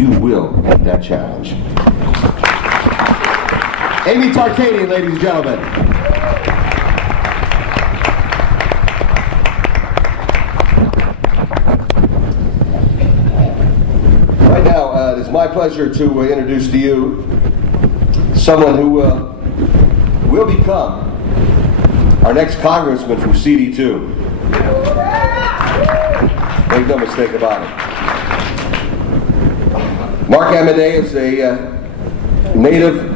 you will meet that challenge. Amy Tarkanian, ladies and gentlemen. Right now, it is my pleasure to introduce to you someone who will become our next congressman from CD2. Make no mistake about it. Mark Amodei is a native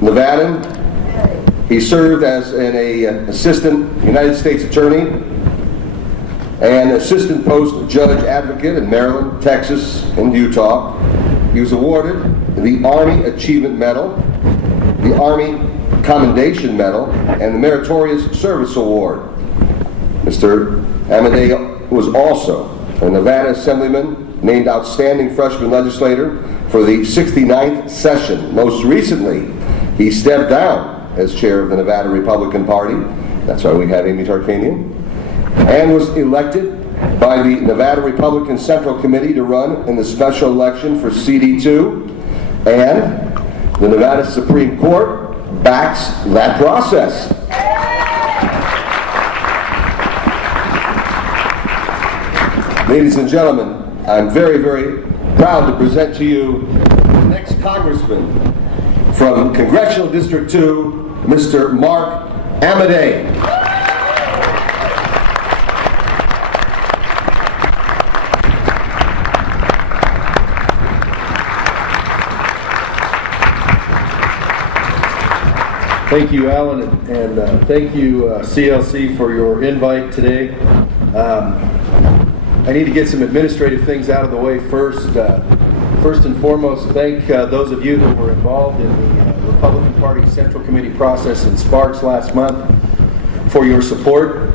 Nevadan. He served as an assistant United States attorney and assistant post judge advocate in Maryland, Texas, and Utah. He was awarded the Army Achievement Medal, the Army Commendation Medal, and the Meritorious Service Award. Mr. Amodei was also a Nevada Assemblyman named Outstanding Freshman Legislator for the 69th session. Most recently, he stepped down as chair of the Nevada Republican Party. That's why we have Amy Tarkanian. And was elected by the Nevada Republican Central Committee to run in the special election for CD2. And the Nevada Supreme Court backs that process. Ladies and gentlemen, I'm very, very proud to present to you the next congressman from Congressional District 2, Mr. Mark Amodei. Thank you, Alan, and thank you, CLC, for your invite today. I need to get some administrative things out of the way first. First and foremost, thank those of you who were involved in the Republican Party Central Committee process in Sparks last month for your support.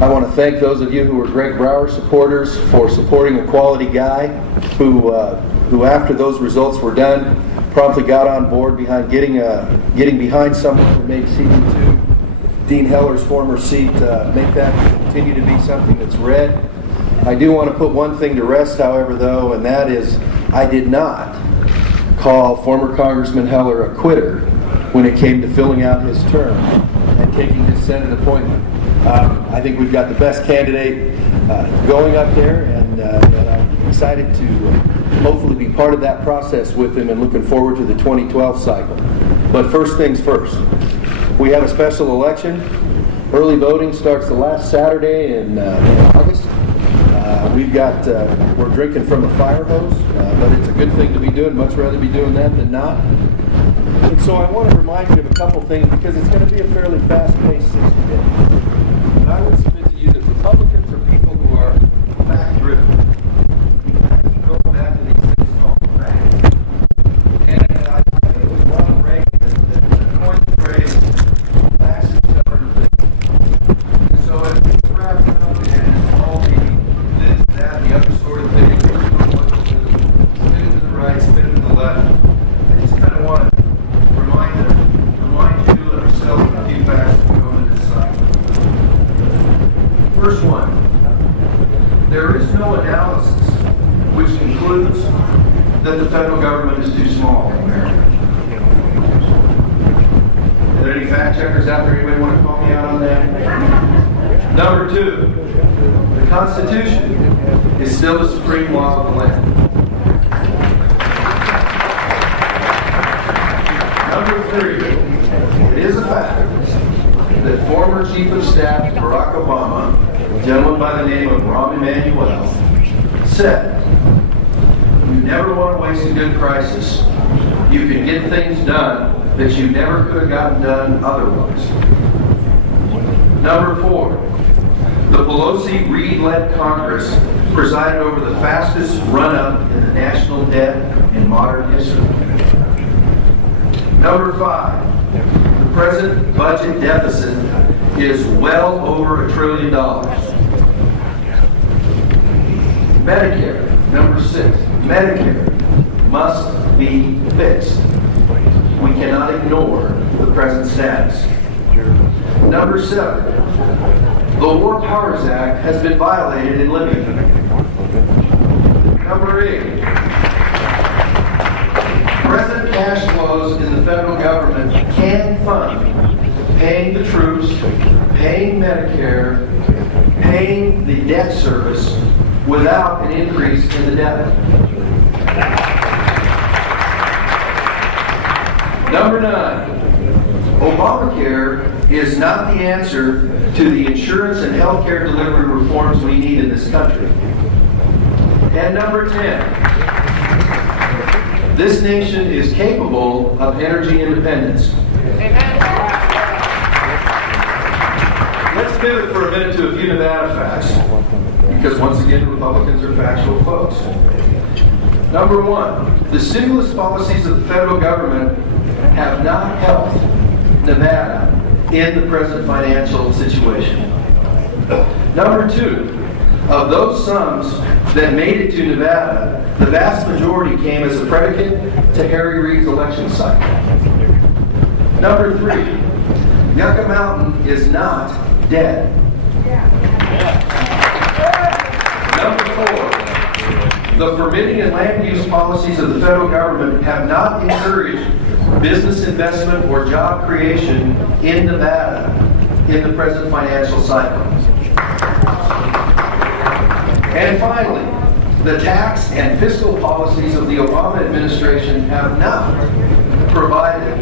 I want to thank those of you who were Greg Brower supporters for supporting a quality guy who after those results were done, promptly got on board behind getting behind someone who made CD2, Dean Heller's former seat, make that continue to be something that's red. I do want to put one thing to rest, however, though, and that is I did not call former Congressman Heller a quitter when it came to filling out his term and taking his Senate appointment. I think we've got the best candidate going up there, and I'm excited to hopefully be part of that process with him and looking forward to the 2012 cycle. But first things first, we have a special election. Early voting starts the last Saturday in August. We're drinking from a fire hose, but it's a good thing to be doing. Much rather be doing that than not. And so I want to remind you of a couple things because it's going to be a fairly fast-paced 60 days. And I would submit to you that Republicans are people who are fact-driven. We can't keep going back to these things called facts. And I think it was Ronald Reagan that coined the phrase, facts and stubborn things. And so as we wrap up and all the this, that, the other sort of thing, spin it to the right, spin it to the left, I just kind of want to remind you and ourselves of a few facts that we go into this cycle. First one, there is no analysis which concludes that the federal government is too small in America. Are there any fact checkers out there? Anybody want to call me out on that? Number two, the Constitution is still the supreme law of the land. Number three, it is a fact that former Chief of Staff Barack Obama, a gentleman by the name of Rahm Emanuel, said, "You never want to waste a good crisis. You can get things done that you never could have gotten done otherwise." Number four, the Pelosi-Reed-led Congress presided over the fastest run-up in the national debt in modern history. Number five, the present budget deficit is well over $1 trillion. Medicare, number six, Medicare must be fixed. We cannot ignore the present status. Number seven, the War Powers Act has been violated in Libya. Number eight, federal government can fund paying the troops, paying Medicare, paying the debt service without an increase in the debt. Number 9, Obamacare is not the answer to the insurance and healthcare delivery reforms we need in this country. And number 10, this nation is capable of energy independence. Let's pivot for a minute to a few Nevada facts, because once again, Republicans are factual folks. Number 1, the stimulus policies of the federal government have not helped Nevada in the present financial situation. Number 2, of those sums that made it to Nevada, the vast majority came as a predicate to Harry Reid's election cycle. Number 3, Yucca Mountain is not dead. Number 4, the permitting and land use policies of the federal government have not encouraged business investment or job creation in Nevada in the present financial cycle. And finally, the tax and fiscal policies of the Obama administration have not provided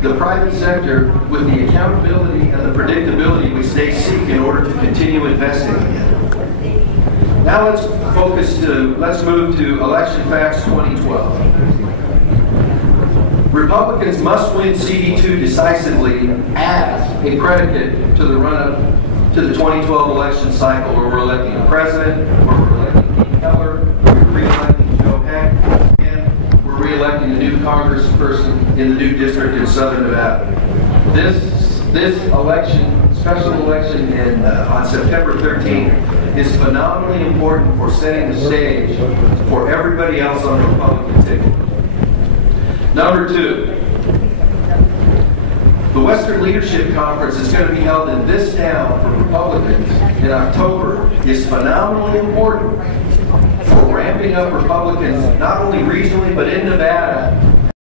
the private sector with the accountability and the predictability which they seek in order to continue investing in. Now let's move to Election Facts 2012. Republicans must win CD2 decisively as a predicate to the run-up to the 2012 election cycle, where we're electing a president, where we're electing Pete Keller, we're re-electing Joe Heck, and we're re-electing a new congressperson in the new district in Southern Nevada. This election, special election on September 13th, is phenomenally important for setting the stage for everybody else on the Republican ticket. Number 2, the Western Leadership Conference is going to be held in this town for Republicans in October is phenomenally important for ramping up Republicans, not only regionally, but in Nevada,